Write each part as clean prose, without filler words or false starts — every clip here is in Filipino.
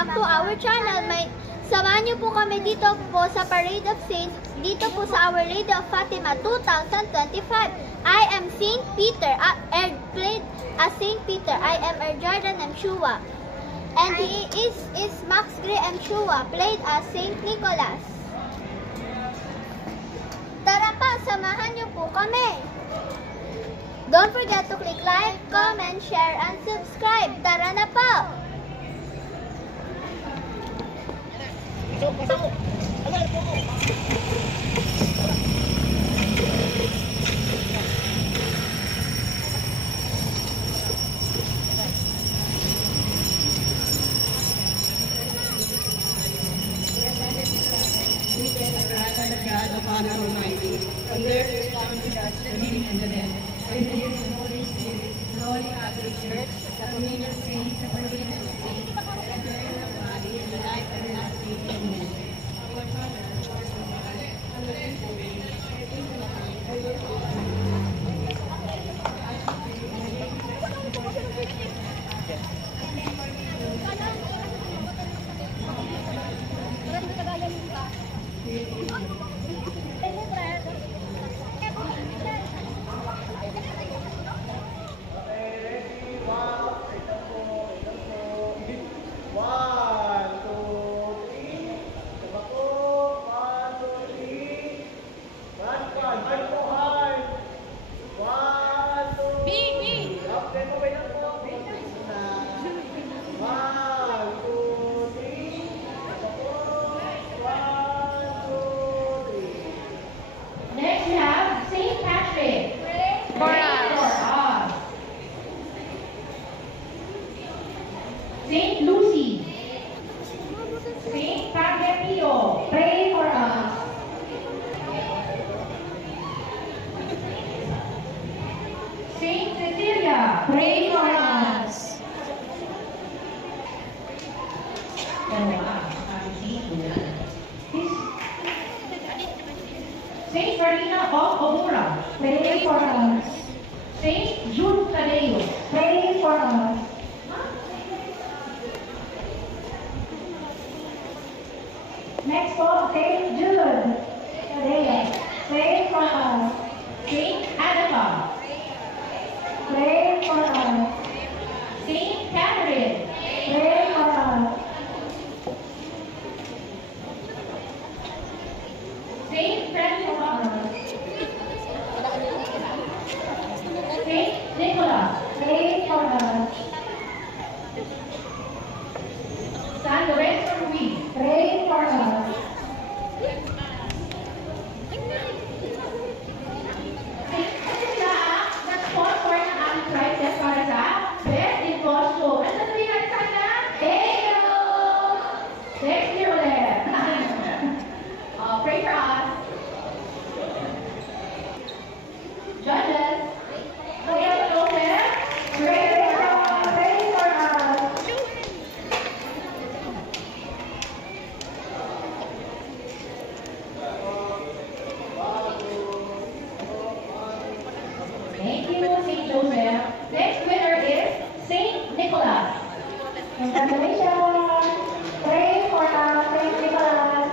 welcome to our channel. Samahan niyo po kami dito po sa Parade of Saints, dito po sa Our Lady of Fatima 2025. I am Saint Peter, played as Saint Peter. I am Jordan M. Shua. And he is Max Gray M. Shua, played as Saint Nicholas. Tara pa, samahan niyo po kami. Don't forget to click like, comment, share, and subscribe. Tara na po! God of Father Almighty, and there is one with us, the living and the dead. Praise the Lord, the Holy Spirit, the Holy Catholic Church, the communion of saints, the forgiveness of sins, the burial of the body, and the life everlasting. Amen. Our Father, who art in heaven, hallowed be thy Saint Lucy, Saint Padre Pio, pray for us. Saint Cecilia, pray for us. Saint Marina of Obura, pray for us. Saint Jude Tadeo, pray for us. Next one, Saint Jude. Pray for us. Saint Agatha. Pray for us. Saint Catherine. Pray for us. Saint Francis. Saint Nicholas. Pray for us. San Lorenzo Ruiz. Pray for us. Nag-sponsor ng aming prizes para sa Best in Costume. At sasabihin natin sana, thank you! Next year ulit. Pray for us. Judges, Kuya Joseph, pray for us. Pray for us. Thank you, Saint Joseph. Next winner is Saint Nicholas. Congratulations! Pray for us, Saint Nicholas.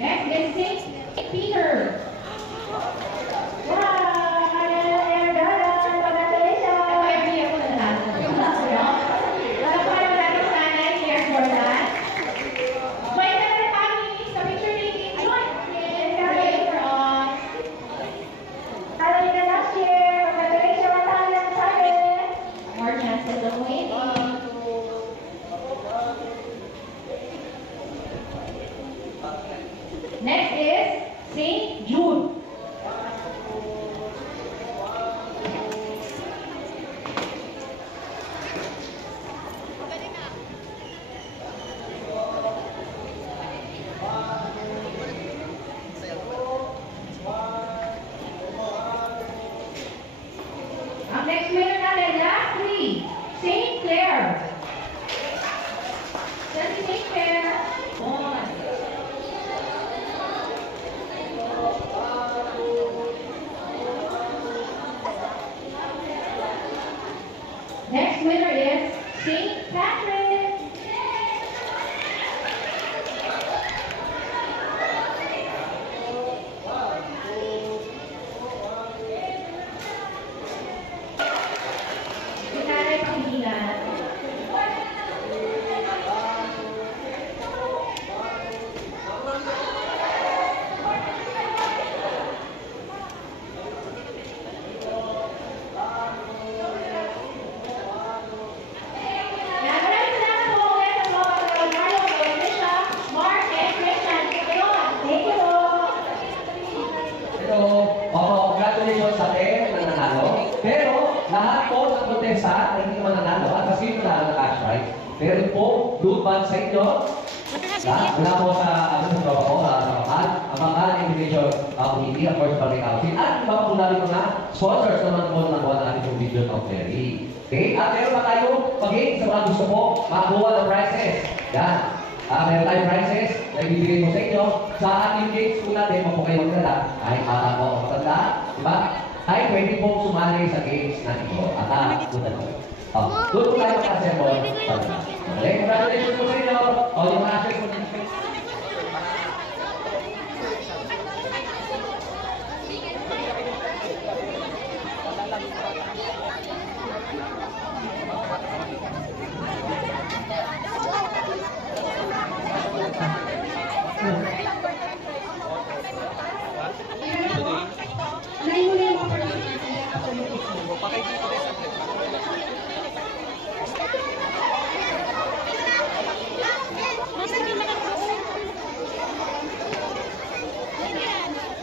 Next is Saint Peter. Next is Saint Jude. Ang next winner natin, lastly, Saint Clare. Saint Clare. Sa sino na cash prize? Meron po, blue band sa inyo. Wala po sa tropa ko, sa Makal. Ang Makal Individual Committee, of course, Public Housing. At iba pa po namin mga sponsors naman po na nakuha natin yung video of Mary. Okay? At meron pa tayo, pag-in sa mga gusto po, makakuha ng prizes. Yan. Meron tayong prizes na ibibigay mo sa inyo. Sa ating games po natin, kung po kayo magdala, kahit bata po o matanda, diba? Ay, pwede pong sumali sa games na ito. At punta po. Doon po tayo magkasembol. Okay, congratulations po sa inyo. O, yung ashes po ninyo.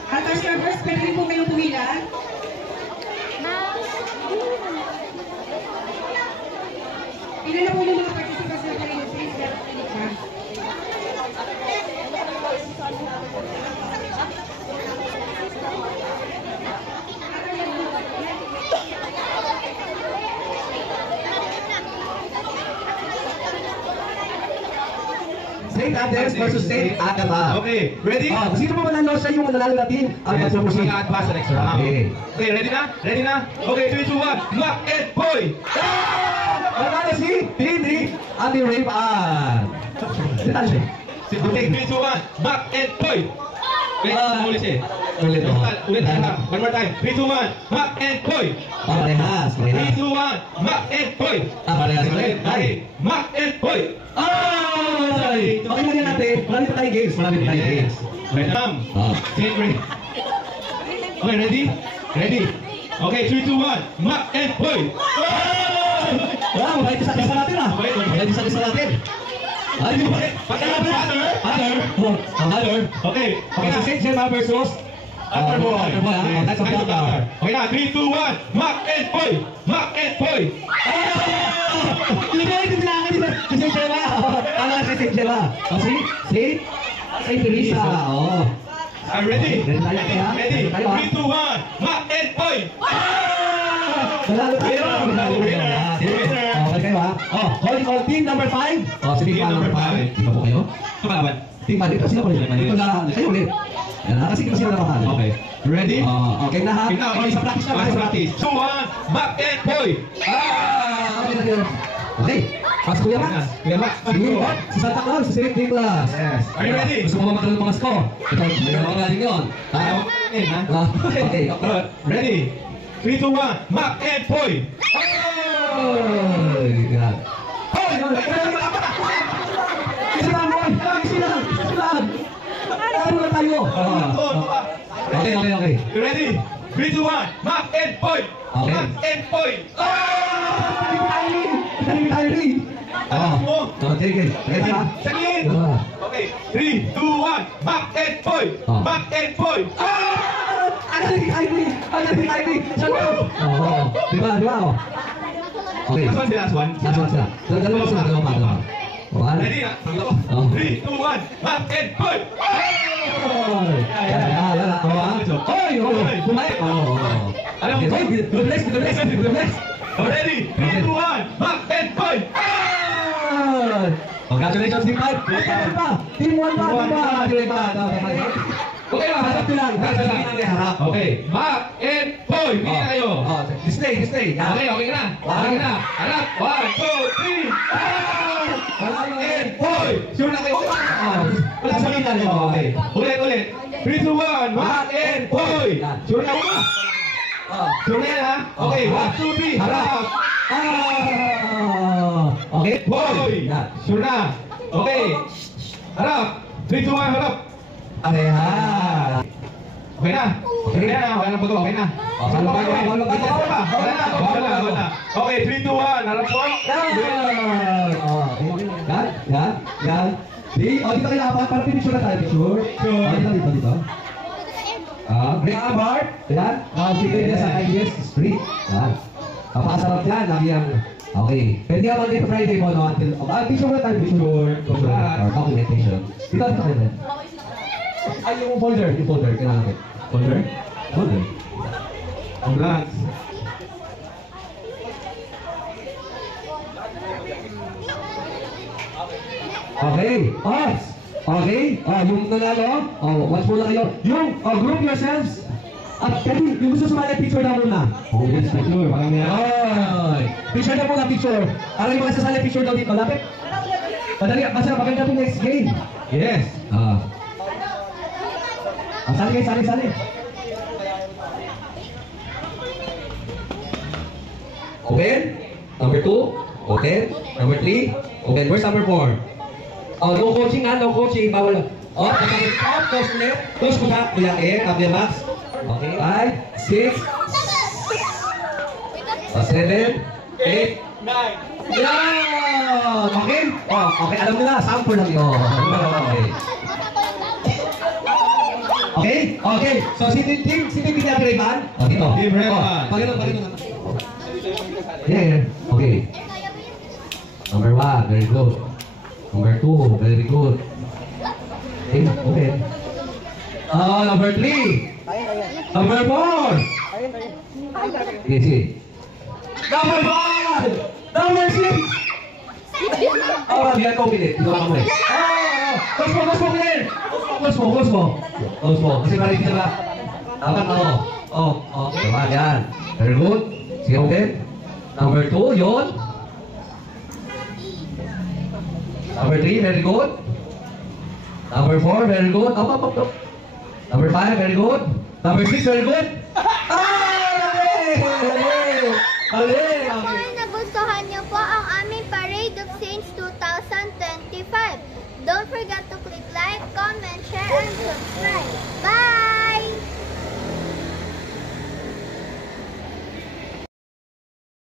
At our servers, pwede rin po kayong pumila. Ilan na po yung mga participants na kayo? Please, St. Andres versus St. Agatha. Okay, ready? Sino mo manalo siya yung mananalo natin? Yes, Mag-proceed. mag-advance sa next round. Okay. Okay, ready na? Ready na? Okay, 3, 2, 1. Mark and Boy! Mananalo si Tini Ate Ray Paan. Okay, 3, 2, 1. Mark and Boy! Okay, ulit siya. Ulit mo. Ulit na. One more time. 3, 2, 1. Mark and Boy! Parehas. 3, 2, 1. Mark and Boy! Parehas ulit. Okay, Mark and Boy! Ay! Okay lang yan natin. Marami pa tayong games. Marami pa tayong games. Right now. Get ready. Okay, ready? Ready. Okay, 3, 2, 1. Mark and Boy! Wow, kahit isa-isa natin ah. Kahit isa-isa natin. Ay, di ba? Other. Okay. Okay, so St. Gemma versus Other boy. That's a blocker. Okay na, 3, 2, 1. Mark and Boy! Mark and Boy! Hindi ko kailangan di ba? Si St. Gemma. Ano si St. Gemma? O si St. Teresa. Oo. Are you ready? Ready tayo, kaya? Ready? Ready tayo, 3, 2, 1. Mark and Boy! Manalo tayo. Winner. Okay kayo ha? Calling all team number 5. Si team number 5. Ito po kayo. Kumalaban. Team 5. Dito sila po ulit. Dito na. Kayo ulit. Yan ha? Kasi kita sila naman. Okay. Ready? Okay na ha? Okay na. Okay, sa practice na. Okay, sa practice. 2, 1. Mark and Boy! Okay na kayo. Okay. Pas Kuya Max. Kuya Max. Sige. Si Santa Claus. Si Sir Nicholas. Yes. Are you ready? Gusto mo mamatalo ng mga score? Ito. Mayroon ako galing yun. Okay. Ready? 3, 2, 1. Mark and Boy! Oh, God. Oh, isa lang, boy. Isa lang. Ano na tayo? Okay. You ready? 3, 2, 1. Mark and Boy! Okay. Mark and Boy! Ready. Okay. Ready ha? Saglit! Okay. 3, 2, 1. Mark and Boy! Mark and Boy! Diba? Okay. Last one. Dalawa. Ready na? 3, 2, 1. Mark and Boy! Ready? 3, 2, 1. Mark and Boy! Congratulations, Team 5! Team 1 pa! Okay lang, harap nyo lang. Harap. Okay. Mark and Boy! Pili na kayo. Stay. Okay na. Harap. 1, 2, 3. Mark and Boy! Sure na kayo. Wala sa kita nyo. Okay. Ulit. 3, 2, 1. Mark and Boy! Sure na kayo. Sure na yan ha? Okay. 1, 2, 3. Harap. Okay. Boy! Sure na. Okay. Harap. 3, 2, 1. Harap. Areha. Okay na. Okay na po to. Okay na. Wala. Okay, 3, 2, 1. Harap po. Yan. Dito kayo para picture na tayo. Picture. Dito. Break apart. Yan. Bigay niya sa IBS Street. Yan. Kapakasarap yan. Lagi ang Okay. Pwede ka Monday to Friday mo, no? Until, picture mo tayo, picture. Or documentation. Dito, dito kayo na. Ay, yung folder. Yung folder. Kailangan natin. Folder? Folder. Congrats. Okay. Pause. Okay. Yung nanalo. Watch muna kayo. Yung, group yourselves. At kasi, yung gusto sumali, picture na muna. Yes, picture. Marami yan. Ay! Picture na muna, picture. Alam yung mga sasali, picture daw dito. Lapit. Madali, basta maganda yung next game. Yes. Sali kayo, sali. Open. Number 2. Open. Number 3. Open. Where's number 4? No coaching no coaching. Bawal. Stop. Close ulit. Close ko siya. Kuya Air, Abdel Max. Okay. 5, 6, 7, 8, 9. Yan! Okay? Okay. Alam nila. Sample lang yun. Okay. So, si Team Reban. Dito. Team Reban. Pagino naman. Yeah. Okay. Number 1. Very good. Number 2. Very good. Okay. Number 3. Number 4. Sige. Number 5. Number 6. Biar kau pilih. Dito lang kami. Close mo. Kasi mali kita ba? Dapat diba? Yan. Very good. Sige, okay. Number 2, yun. Number 3, very good. Number 4, very good. Number 5, very good. Number 6, very good. Okay. Kung nagustuhan niyo po ang aming Parade of Saints 2025, don't forget to click like, comment, share, and subscribe.